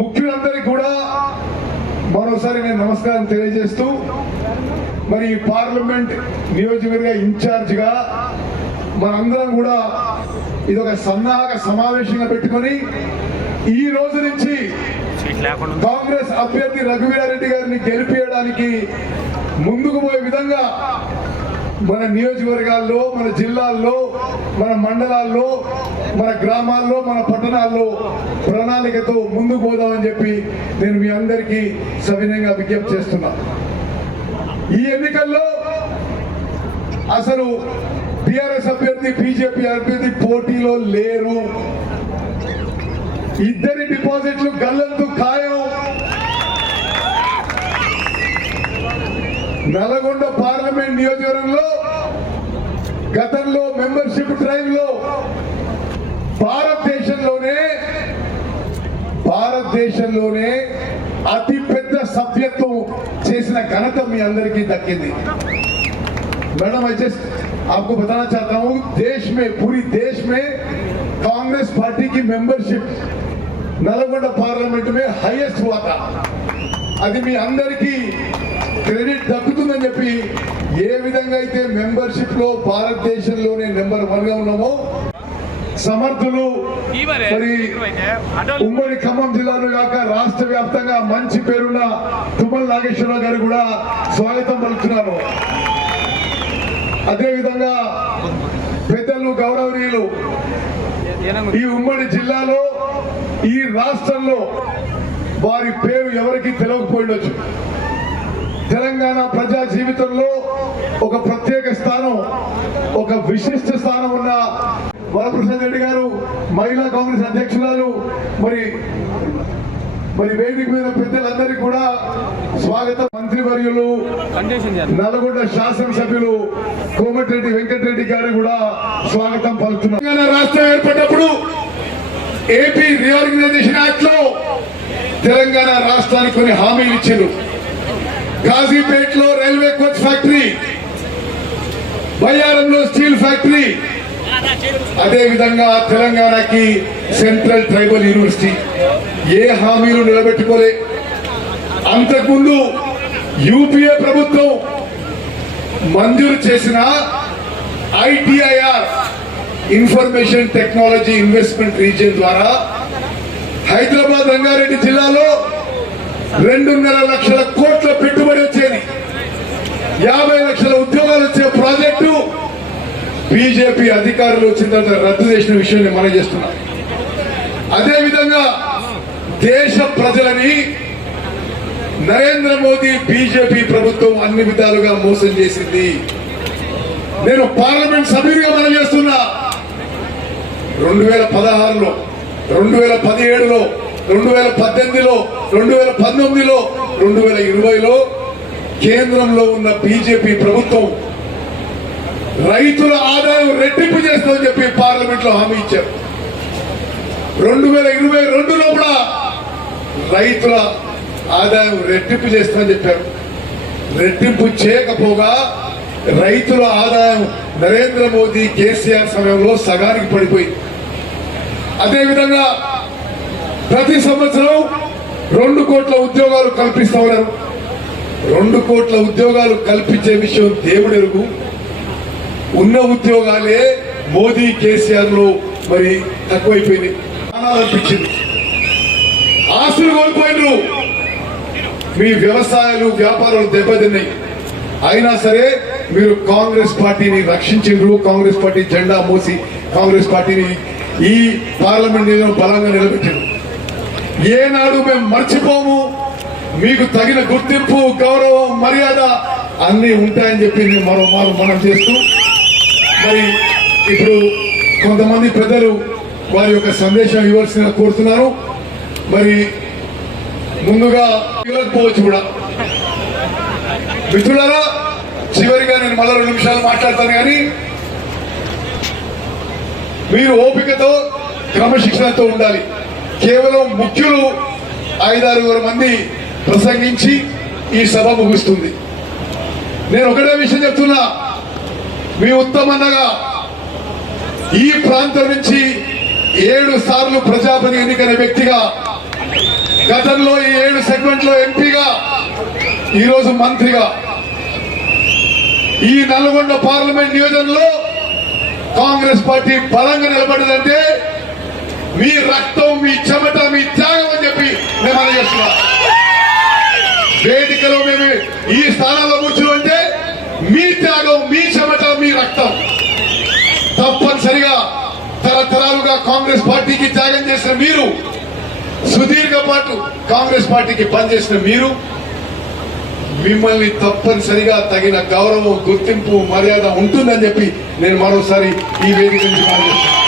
ముఖ్యులందరికీ కూడా మరోసారి నేను నమస్కారం తెలియజేస్తూ మరి పార్లమెంట్ నియోజకవర్గ ఇన్ఛార్జిగా మనందరం కూడా ఇది ఒక సన్నాహక సమావేశంగా పెట్టుకొని ఈ రోజు నుంచి కాంగ్రెస్ అభ్యర్థి రఘువీరారెడ్డి గారిని గెలిపించడానికి ముందుకు పోయే విధంగా మన నియోజకవర్గాల్లో, మన జిల్లాల్లో, మన మండలాల్లో, మన గ్రామాల్లో, మన పట్టణాల్లో ప్రణాళికతో ముందుకు పోదామని చెప్పి నేను మీ అందరికీ సవినయంగా విజ్ఞప్తి చేస్తున్నా. ఈ ఎన్నికల్లో అసలు టిఆర్ఎస్ అభ్యర్థి, బీజేపీ అభ్యర్థి పోటీలో లేరు. ఇద్దరి డిపాజిట్లు గల్లంతు ఖాయం. నల్గొండ పార్లమెంట్ నియోజకవర్గంలో గతంలో మెంబర్షిప్ డ్రైవ్ లో భారతదేశంలోనే అతి పెద్ద సభ్యత్వం చేసిన ఘనత మీ అందరికీ దక్కింది. मैडम, मैं जस्ट आपको बताना चाहता हूँ, देश में, पूरी देश में कांग्रेस पार्टी की मेंबरशिप नलगొండ पार्लियामेंट में हाईएस्ट हुआ था. అది మీ అందరికీ క్రెడిట్ దక్కుతుందని చెప్పి ఏ విధంగా అయితే మెంబర్షిప్ లో భారతదేశంలోనే నెంబర్ 1 గా ఉన్నామో, సమర్థులు మరి ఉమ్మడి ఖమ్మం జిల్లాలో కాక రాష్ట్ర వ్యాప్తంగా మంచి పేరున్న తుమ్మల నాగేశ్వరరావు గారు కూడా స్వాగతం పలుకుతున్నారు. అదేవిధంగా పెద్దలు, గౌరవనీయులు ఈ ఉమ్మడి జిల్లాలో, ఈ రాష్ట్రంలో వారి పేరు ఎవరికి తెలియకపోయిండొచ్చు. తెలంగాణ ప్రజా జీవితంలో ఒక ప్రత్యేక స్థానం, ఒక విశిష్ట స్థానం ఉన్న వరప్రసాద్ రెడ్డి గారు, మహిళా కాంగ్రెస్ అధ్యక్షురాలు, మరి వేదిక మీద పెద్దలందరికీ కూడా స్వాగతం. మంత్రివర్యులు, నల్గొండ శాసనసభ్యులు కోమటిరెడ్డి వెంకటరెడ్డి గారు కూడా స్వాగతం పలుకుతున్నారు. తెలంగాణ రాష్ట్రం ఏర్పడినప్పుడు ఏపీ రీఆర్గనైజేషన్ యాక్ట్ లో తెలంగాణ రాష్ట్రానికి కొన్ని హామీలు ఇచ్చారు. గాజీపేటలో రైల్వే కోచ్ ఫ్యాక్టరీ, బయ్యారంలో స్టీల్ ఫ్యాక్టరీ, అదే విధంగా తెలంగాణకి సెంట్రల్ ట్రైబల్ యూనివర్సిటీ. ఏ హామీలు నిలబెట్టుకోలే. అంతకుముందు యూపీఏ ప్రభుత్వం మంజూరు చేసిన ITIR, information technology investment region ద్వారా హైదరాబాద్, రంగారెడ్డి జిల్లాలో 2.5 లక్షల కోట్ల పెట్టుబడి వచ్చేది. 50 లక్షల ఉద్యోగాలు వచ్చే ప్రాజెక్టు బీజేపీ అధికారులు వచ్చిన తర్వాత రద్దు చేసిన విషయాన్ని మనం చేస్తున్నాం. అదేవిధంగా దేశ ప్రజలని నరేంద్ర మోదీ బీజేపీ ప్రభుత్వం అన్ని విధాలుగా మోసం చేసింది. నేను పార్లమెంట్ సభ్యుడిగా మనం చేస్తున్నా. 2016లో, 2017లో, 2018లో, 2019లో, 2020లో కేంద్రంలో ఉన్న బీజేపీ ప్రభుత్వం రైతుల ఆదాయం రెట్టింపు చేస్తామని చెప్పి పార్లమెంట్ లో హామీ ఇచ్చారు. 2022లో కూడా రైతుల ఆదాయం రెట్టింపు చేస్తామని చెప్పారు. రెట్టింపు చేయకపోగా రైతుల ఆదాయం నరేంద్ర మోదీ, కేసీఆర్ సమయంలో సగానికి పడిపోయింది. అదేవిధంగా ప్రతి సంవత్సరం 2 కోట్ల ఉద్యోగాలు కల్పిస్తా ఉన్నారు. 2 కోట్ల ఉద్యోగాలు కల్పించే విషయం దేవుడెరుగు. ఉన్న ఉద్యోగాలే మోదీ, కేసీఆర్ లో మరి తక్కువైపోయినాయి. అనిపించింది. ఆస్తులు కోల్పోయినరు. మీ వ్యవసాయాలు, వ్యాపారాలు దెబ్బతిన్నాయి. అయినా సరే మీరు కాంగ్రెస్ పార్టీని రక్షించారు. కాంగ్రెస్ పార్టీ జెండా మోసి కాంగ్రెస్ పార్టీని ఈ పార్లమెంట్ బలంగా నిలబెట్టారు. ఏనాడు మేము మర్చిపోము. మీకు తగిన గుర్తింపు, గౌరవం, మర్యాద అన్ని ఉంటాయని చెప్పి మనం చేస్తూ మరి ఇప్పుడు కొంతమంది పెద్దలు వారి యొక్క సందేశం ఇవ్వాల్సిన కోరుతున్నారు. మరి ముందుగా ఇవ్వకపోవచ్చు కూడా. మిత్రులారా, చివరిగా నేను మళ్ళీ 2 నిమిషాలు మాట్లాడతాను. కానీ మీరు ఓపికతో, క్రమశిక్షణతో ఉండాలి. కేవలం ముఖ్యులు 5-6 మంది ప్రసంగించి ఈ సభ ముగుస్తుంది. నేను ఒకటే విషయం చెప్తున్నా. మీ ఉత్తమన్నగా ఈ ప్రాంతం నుంచి 7 సార్లు ప్రజాప్రతినిధి ఎన్నికైన వ్యక్తిగా గతంలో ఈ 7 సెగ్మెంట్లో ఎంపీగా, ఈరోజు మంత్రిగా, ఈ నల్గొండ పార్లమెంట్ నియోజకవర్గంలో కాంగ్రెస్ పార్టీ బలంగా నిలబడిందంటే మీ రక్తం, మీ చెమట, మీ త్యాగం అని చెప్పి నేను మనం చేస్తున్నా. వేదికలో మేము ఈ స్థానంలో కూర్చుంటే మీ త్యాగం, మీ చెమట, మీ రక్తం తప్పనిసరిగా తరతరాలుగా కాంగ్రెస్ పార్టీకి త్యాగం చేసిన మీరు, సుదీర్ఘ పాటు కాంగ్రెస్ పార్టీకి పనిచేసిన మీరు, మిమ్మల్ని తప్పనిసరిగా తగిన గౌరవం, గుర్తింపు, మర్యాద ఉంటుందని చెప్పి నేను మరోసారి ఈ వేదిక నుంచి మాట్లాడుతున్నాను.